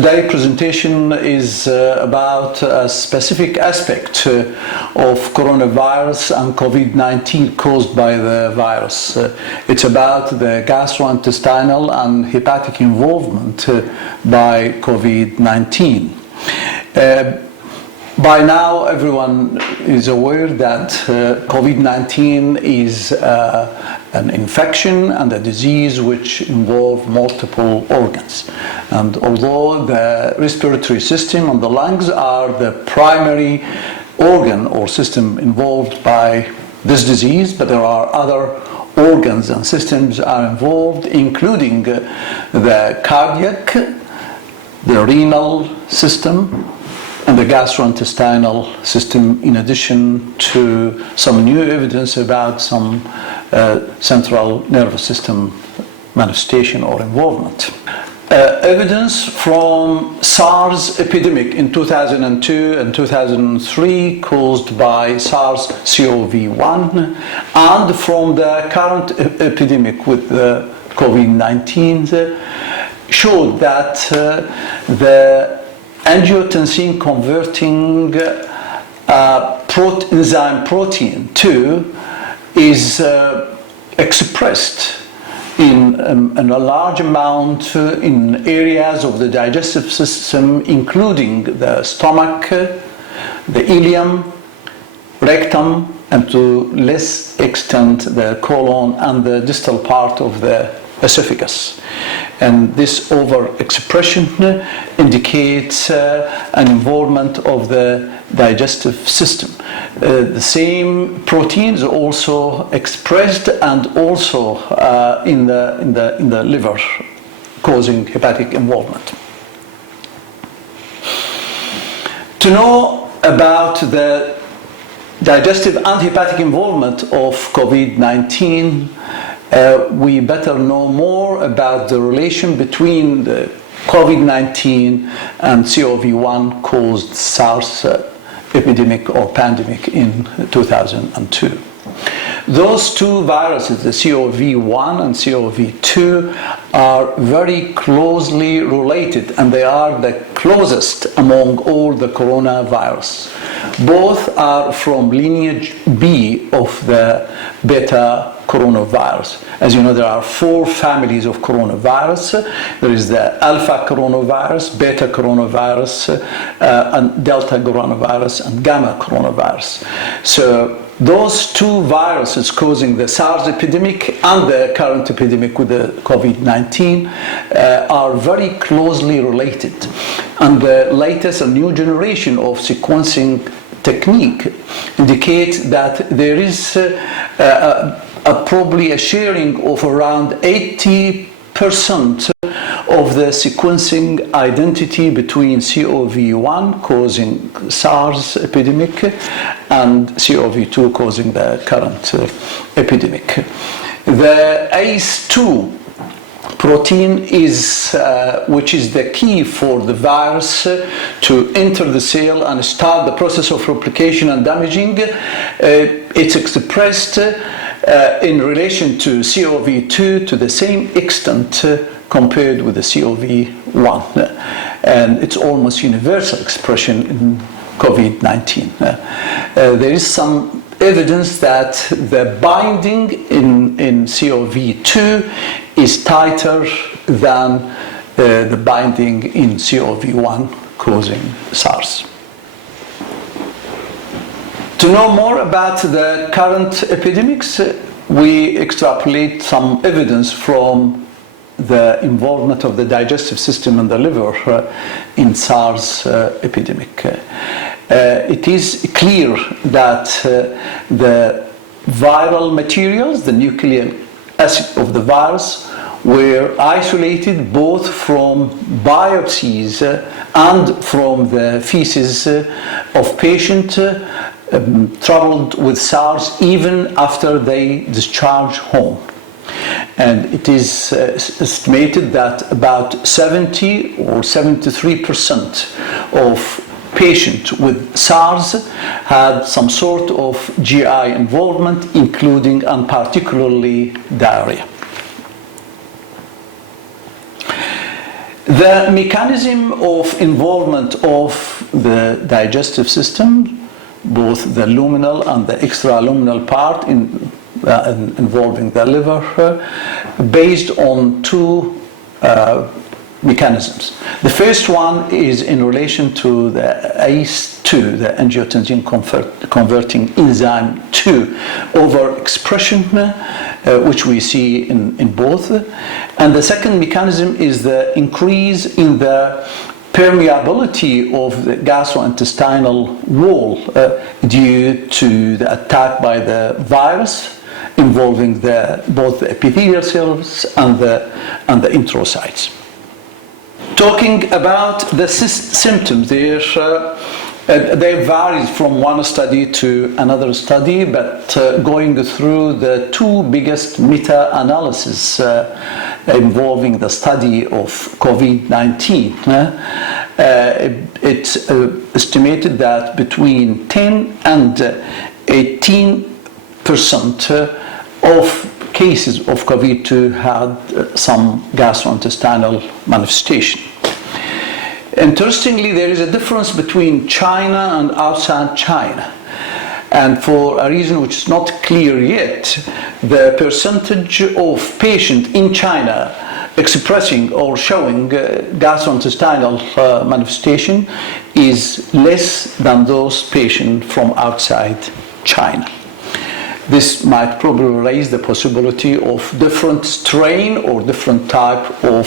Today's presentation is about a specific aspect of coronavirus and COVID-19 caused by the virus. It's about the gastrointestinal and hepatic involvement by COVID-19. By now, everyone is aware that COVID-19 is an infection and a disease which involves multiple organs. And although the respiratory system and the lungs are the primary organ or system involved by this disease, but there are other organs and systems are involved, including the cardiac, the renal system, and the gastrointestinal system, in addition to some new evidence about some central nervous system manifestation or involvement. Evidence from SARS epidemic in 2002 and 2003 caused by SARS-CoV-1 and from the current epidemic with COVID-19 showed that the angiotensin converting enzyme protein 2 is expressed in a large amount in areas of the digestive system, including the stomach, the ileum, rectum, and to less extent the colon and the distal part of the esophagus. And this overexpression indicates an involvement of the digestive system. The same proteins are also expressed and also in the liver, causing hepatic involvement. To know about the digestive and hepatic involvement of COVID-19, we better know more about the relation between the COVID-19 and CoV-1 caused SARS epidemic or pandemic in 2002. Those two viruses, the CoV-1 and CoV-2, are very closely related, and they are the closest among all the coronavirus. Both are from lineage B of the beta coronavirus. As you know, there are 4 families of coronavirus. There is the alpha coronavirus, beta coronavirus, and delta coronavirus, and gamma coronavirus. So those 2 viruses causing the SARS epidemic and the current epidemic with the COVID-19 are very closely related. And the latest and new generation of sequencing technique indicates that there is probably a sharing of around 80% of the sequencing identity between CoV-1 causing SARS epidemic and CoV-2 causing the current epidemic. The ACE2 protein is, which is the key for the virus to enter the cell and start the process of replication and damaging. It's expressed in relation to CoV-2 to the same extent compared with the CoV-1, and it's almost universal expression in COVID-19. There is some evidence that the binding in CoV-2 is tighter than the binding in CoV-1 causing SARS. To know more about the current epidemics, we extrapolate some evidence from the involvement of the digestive system and the liver in SARS epidemic. It is clear that the viral materials, the nucleic acid of the virus, were isolated both from biopsies and from the feces of patients traveled with SARS even after they discharge home. And it is estimated that about 70 or 73% of patients with SARS had some sort of GI involvement, including and particularly diarrhea. The mechanism of involvement of the digestive system, both the luminal and the extraluminal part involving the liver, based on two mechanisms. The first one is in relation to the ACE2, the angiotensin converting enzyme 2 overexpression, which we see in both. And the second mechanism is the increase in the permeability of the gastrointestinal wall due to the attack by the virus involving both the epithelial cells and the enterocytes. Talking about the symptoms, they vary from one study to another study, but going through the two biggest meta-analyses involving the study of COVID-19, it's estimated that between 10 and 18% of cases of COVID-2 had some gastrointestinal manifestation. Interestingly, there is a difference between China and outside China. And for a reason which is not clear yet, the percentage of patients in China expressing or showing gastrointestinal manifestation is less than those patients from outside China. This might probably raise the possibility of different strain or different type of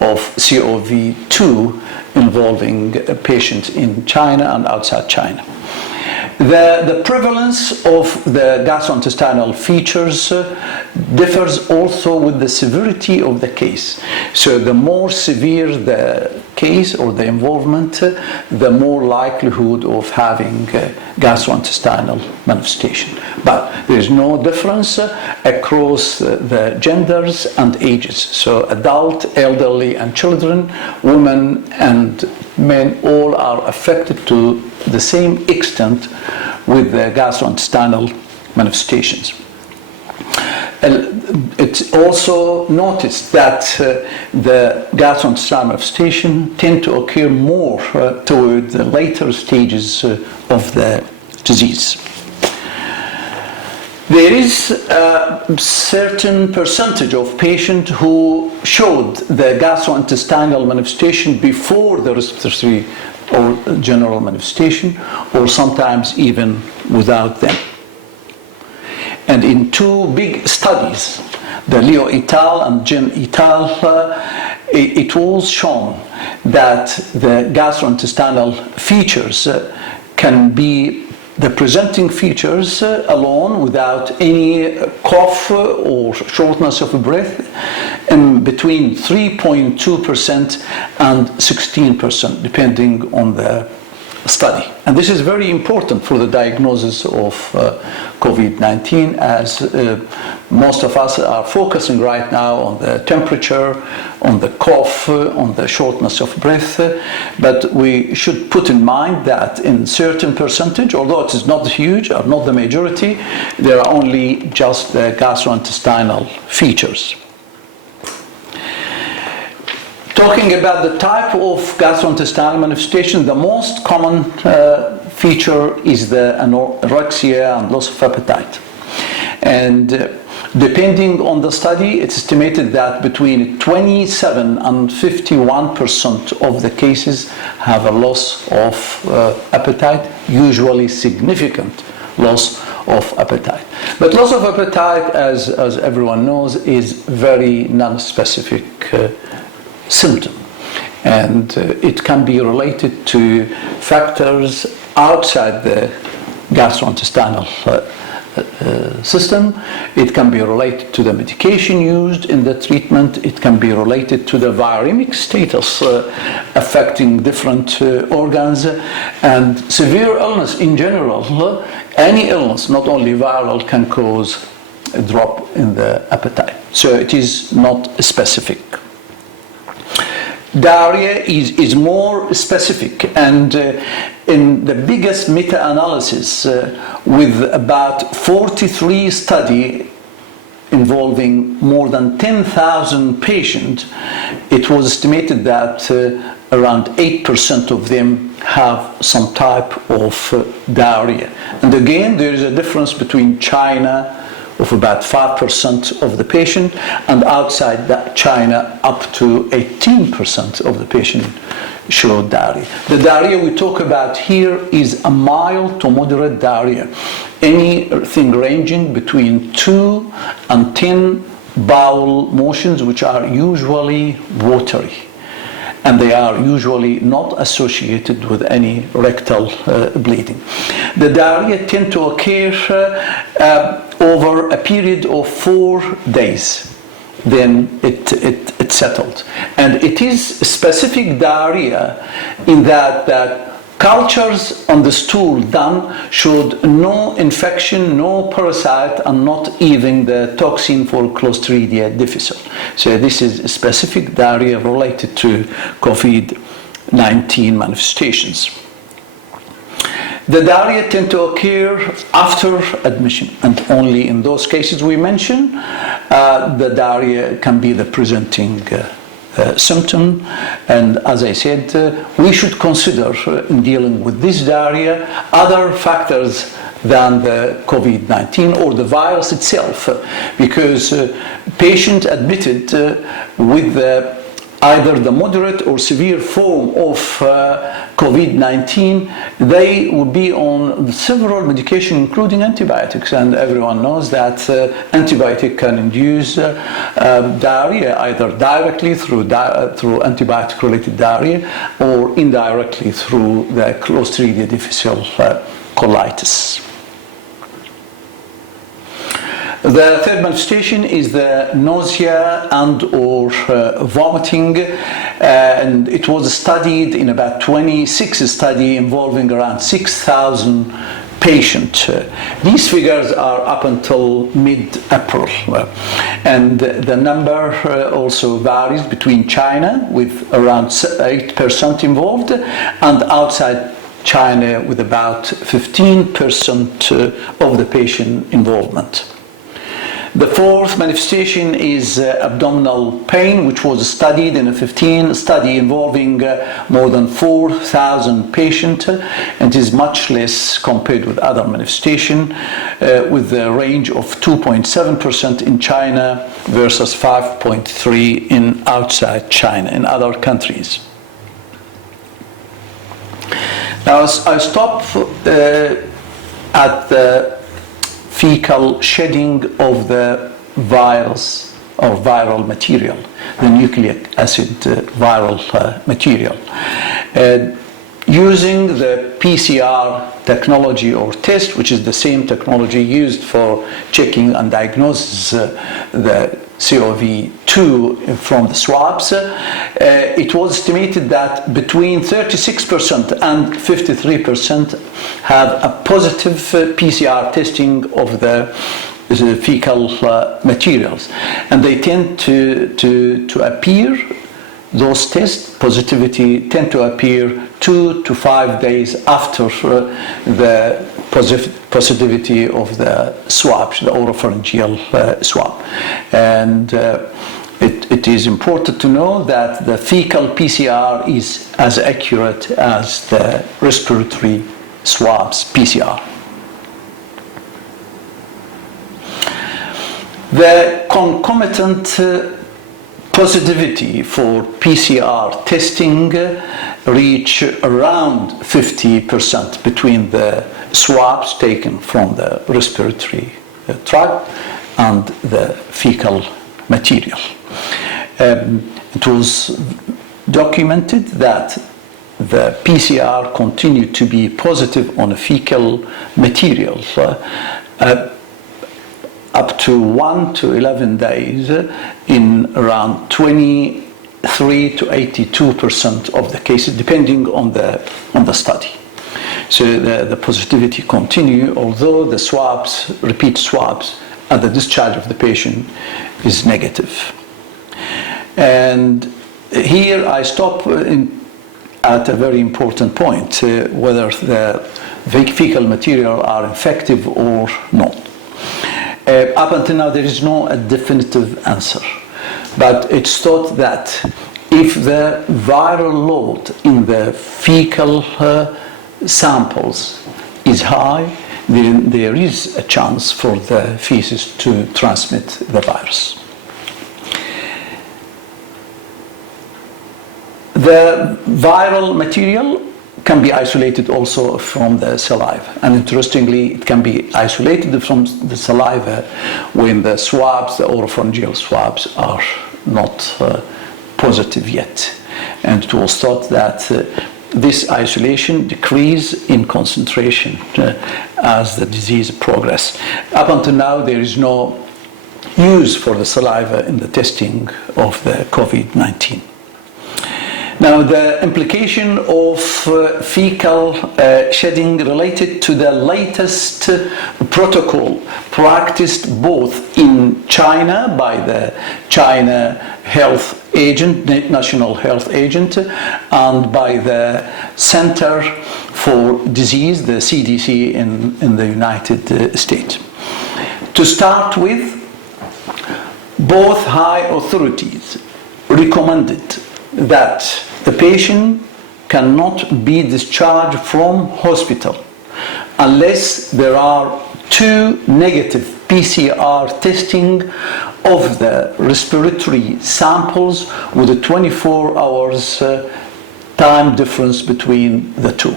COV-2 involving patients in China and outside China. The prevalence of the gastrointestinal features differs also with the severity of the case. So the more severe the case or the involvement, the more likelihood of having gastrointestinal manifestation. But there is no difference across the genders and ages. So adult, elderly, and children, women and men, all are affected to the same extent with the gastrointestinal manifestations. It's also noticed that the gastrointestinal manifestation tend to occur more toward the later stages of the disease. There is a certain percentage of patients who showed the gastrointestinal manifestation before the respiratory or general manifestation, or sometimes even without them. And in two big studies, the Leo et al. And Jin et al., it was shown that the gastrointestinal features can be the presenting features alone without any cough or shortness of breath in between 3.2% and 16%, depending on the study. And this is very important for the diagnosis of COVID-19, as most of us are focusing right now on the temperature, on the cough, on the shortness of breath. But we should put in mind that in certain percentage, although it is not huge or not the majority, there are only just the gastrointestinal features. Talking about the type of gastrointestinal manifestation, the most common feature is the anorexia and loss of appetite. And depending on the study, it's estimated that between 27 and 51% of the cases have a loss of appetite, usually significant loss of appetite. But loss of appetite, as everyone knows, is very non-specific symptom, and it can be related to factors outside the gastrointestinal system. It can be related to the medication used in the treatment. It can be related to the viremic status affecting different organs, and severe illness in general. Any illness, not only viral, can cause a drop in the appetite. So it is not specific. Diarrhea is more specific, and in the biggest meta-analysis with about 43 studies involving more than 10,000 patients, it was estimated that around 8% of them have some type of diarrhea. And again, there is a difference between China of about 5% of the patient, and outside that China up to 18% of the patient showed diarrhea. The diarrhea we talk about here is a mild to moderate diarrhea, anything ranging between 2 and 10 bowel motions, which are usually watery, and they are usually not associated with any rectal bleeding. The diarrhea tend to occur over a period of 4 days. Then it settled. And it is specific diarrhea in that cultures on the stool done showed no infection, no parasite, and not even the toxin for Clostridia difficile. So this is specific diarrhea related to COVID-19 manifestations. The diarrhea tend to occur after admission, and only in those cases we mentioned, the diarrhea can be the presenting symptom. And as I said, we should consider in dealing with this diarrhea other factors than the COVID-19 or the virus itself, because patients admitted with either the moderate or severe form of COVID-19, they would be on several medications, including antibiotics. And everyone knows that antibiotic can induce diarrhea, either directly through antibiotic-related diarrhea or indirectly through the Clostridia difficile colitis. The third manifestation is the nausea and or vomiting, and it was studied in about 26 studies involving around 6,000 patients. These figures are up until mid-April, and the number also varies between China with around 8% involved and outside China with about 15% of the patient involvement. The fourth manifestation is abdominal pain, which was studied in a 15 study involving more than 4,000 patients, and is much less compared with other manifestation, with a range of 2.7% in China versus 5.3% in outside China, in other countries. Now, I stop at the fecal shedding of the virus or viral material, the nucleic acid viral material. Using the PCR technology or test, which is the same technology used for checking and diagnosis the COV2 from the swabs, it was estimated that between 36% and 53% have a positive PCR testing of the fecal materials, and they tend to appear, those test positivity tend to appear 2 to 5 days after the positivity of the swabs, the oropharyngeal swab. And it is important to know that the fecal PCR is as accurate as the respiratory swabs PCR. The concomitant positivity for PCR testing reach around 50% between the swabs taken from the respiratory tract and the fecal material. It was documented that the PCR continued to be positive on a fecal material up to 1 to 11 days in around 23 to 82% of the cases, depending on the study. So the positivity continue, although the swabs, repeat swabs, at the discharge of the patient is negative. And here I stop at a very important point, whether the fecal material are infective or not. Up until now, there is no definitive answer, but it's thought that if the viral load in the fecal samples is high, then there is a chance for the feces to transmit the virus. The viral material can be isolated also from the saliva, and interestingly, it can be isolated from the saliva when the swabs, the oropharyngeal swabs, are not positive yet. And it was thought that this isolation decrease in concentration as the disease progresses. Up until now, there is no use for the saliva in the testing of the COVID-19. Now, the implication of fecal shedding related to the latest protocol practiced both in China by the China Health Agent, National Health Agent, and by the Center for Disease, the CDC in the United States. To start with, both high authorities recommended that the patient cannot be discharged from hospital unless there are 2 negative PCR testing of the respiratory samples with a 24 hours time difference between the two.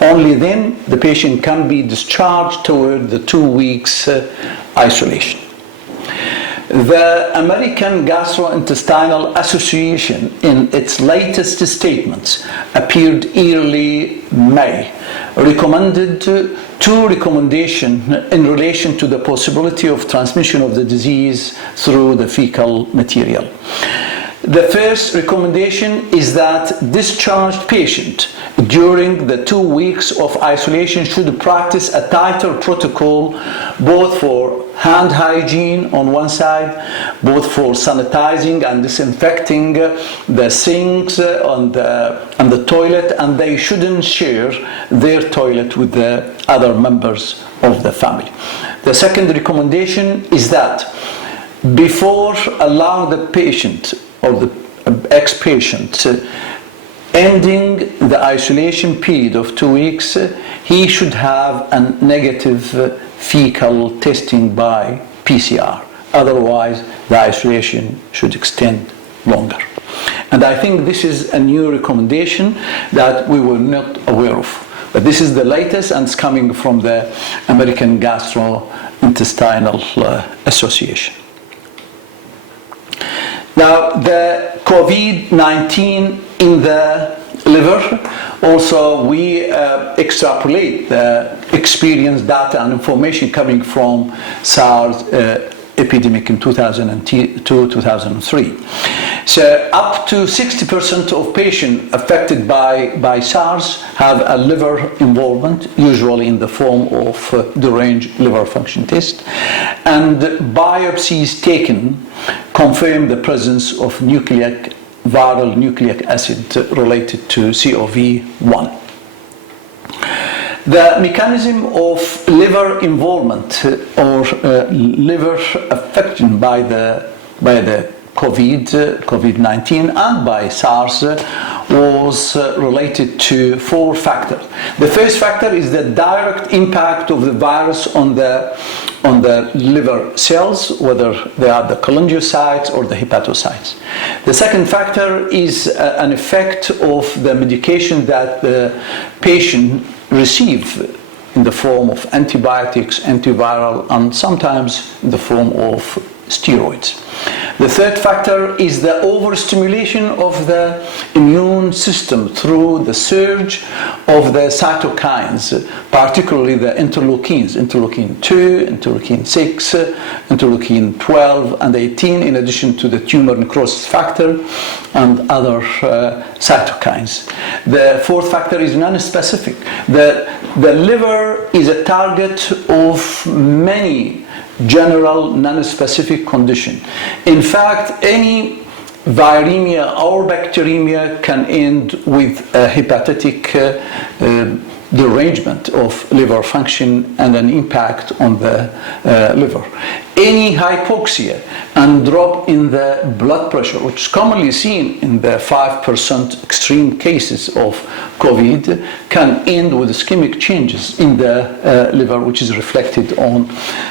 Only then the patient can be discharged toward the 2 weeks isolation. The American Gastrointestinal Association, in its latest statements, appeared early May, recommended 2 recommendations in relation to the possibility of transmission of the disease through the fecal material. The first recommendation is that discharged patient during the 2 weeks of isolation should practice a tighter protocol, both for hand hygiene on one side, both for sanitizing and disinfecting the sinks and the toilet, and they shouldn't share their toilet with the other members of the family. The second recommendation is that before allowing the patient or the ex-patient ending the isolation period of 2 weeks, he should have a negative fecal testing by PCR. Otherwise, the isolation should extend longer. And I think this is a new recommendation that we were not aware of. But this is the latest, and it's coming from the American Gastrointestinal Association. Now, the COVID-19 in the liver, also we extrapolate the experience, data, and information coming from SARS epidemic in 2002-2003. So up to 60% of patients affected by SARS have a liver involvement, usually in the form of deranged liver function test, and biopsies taken confirm the presence of viral nucleic acid related to COV1. The mechanism of liver involvement or liver affection by the COVID-19 and by SARS was related to 4 factors. The first factor is the direct impact of the virus on the liver cells, whether they are the cholangiocytes or the hepatocytes. The second factor is an effect of the medication that the patient receives in the form of antibiotics, antiviral, and sometimes in the form of steroids. The third factor is the overstimulation of the immune system through the surge of the cytokines, particularly the interleukins, interleukin 2, interleukin 6, interleukin 12 and 18, in addition to the tumor necrosis factor and other cytokines. The fourth factor is non-specific. The liver is a target of many general non-specific condition. In fact, any viremia or bacteremia can end with a hepatic derangement of liver function and an impact on the liver. Any hypoxia and drop in the blood pressure, which is commonly seen in the 5% extreme cases of COVID, can end with ischemic changes in the liver, which is reflected on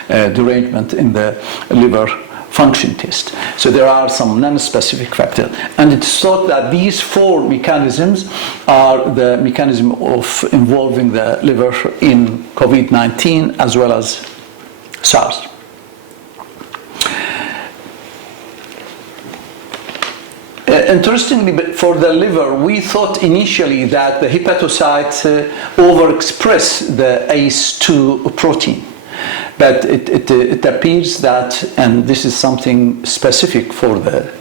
derangement in the liver function test. So there are some non-specific factors, and it's thought that these four mechanisms are the mechanism of involving the liver in COVID-19 as well as SARS. Interestingly, but for the liver, we thought initially that the hepatocytes overexpress the ACE2 protein. But it appears that, and this is something specific for the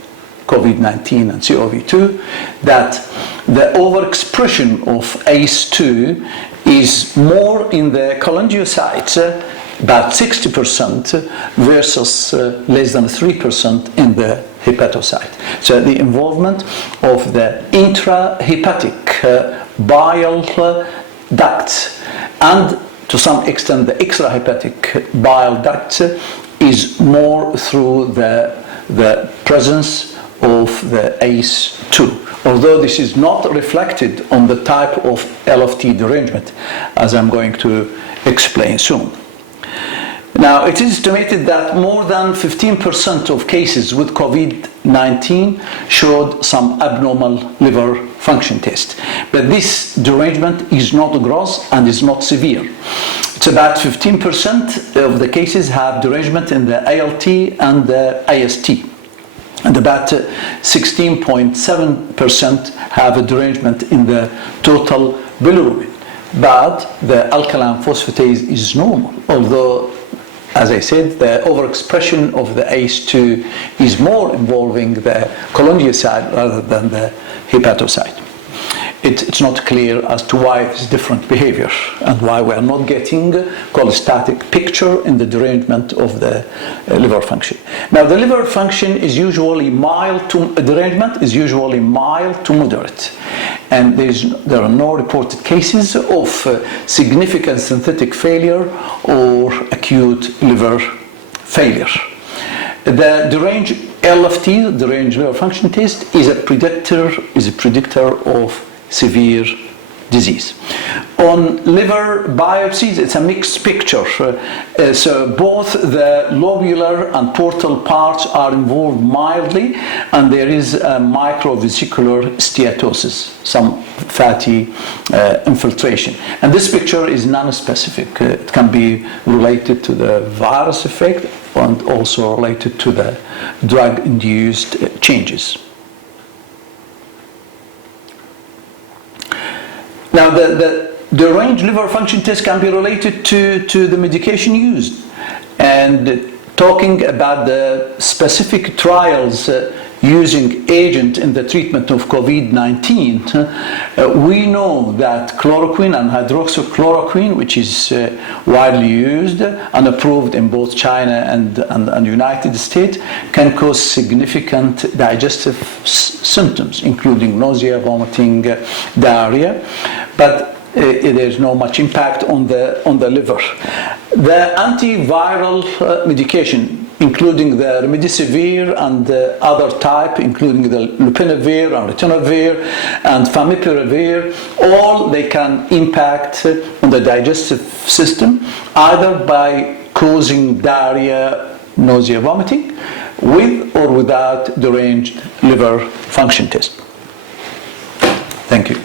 COVID-19 and CoV-2, that the overexpression of ACE2 is more in the cholangiocytes, about 60%, versus less than 3% in the hepatocyte. So the involvement of the intrahepatic bile ducts and to some extent the extrahepatic bile ducts is more through the presence of the ACE2, although this is not reflected on the type of LFT derangement, as I'm going to explain soon. Now, it is estimated that more than 15% of cases with COVID-19 showed some abnormal liver function test. But this derangement is not gross and is not severe. It's about 15% of the cases have derangement in the ALT and the AST. And about 16.7% have a derangement in the total bilirubin. But the alkaline phosphatase is normal, although, as I said, the overexpression of the ACE2 is more involving the cholangiocyte rather than the hepatocyte. It's not clear as to why it's different behavior and why we are not getting cholestatic picture in the derangement of the liver function. Now, the liver function is usually mild to derangement is usually mild to moderate, and there are no reported cases of significant synthetic failure or acute liver failure. The deranged LFT, the deranged liver function test, is a predictor of severe disease. On liver biopsies, it's a mixed picture. So both the lobular and portal parts are involved mildly, and there is a microvesicular steatosis, some fatty infiltration. And this picture is non-specific. It can be related to the virus effect and also related to the drug-induced changes. Now, the deranged liver function test can be related to the medication used. And talking about the specific trials using agent in the treatment of COVID-19, we know that chloroquine and hydroxychloroquine, which is widely used and approved in both China and United States, can cause significant digestive symptoms, including nausea, vomiting, diarrhea, but there's no much impact on the liver. The antiviral medication, including the remdesivir and the other type, including the lopinavir and ritonavir and favipiravir, all they can impact on the digestive system, either by causing diarrhea, nausea, vomiting, with or without deranged liver function test. Thank you.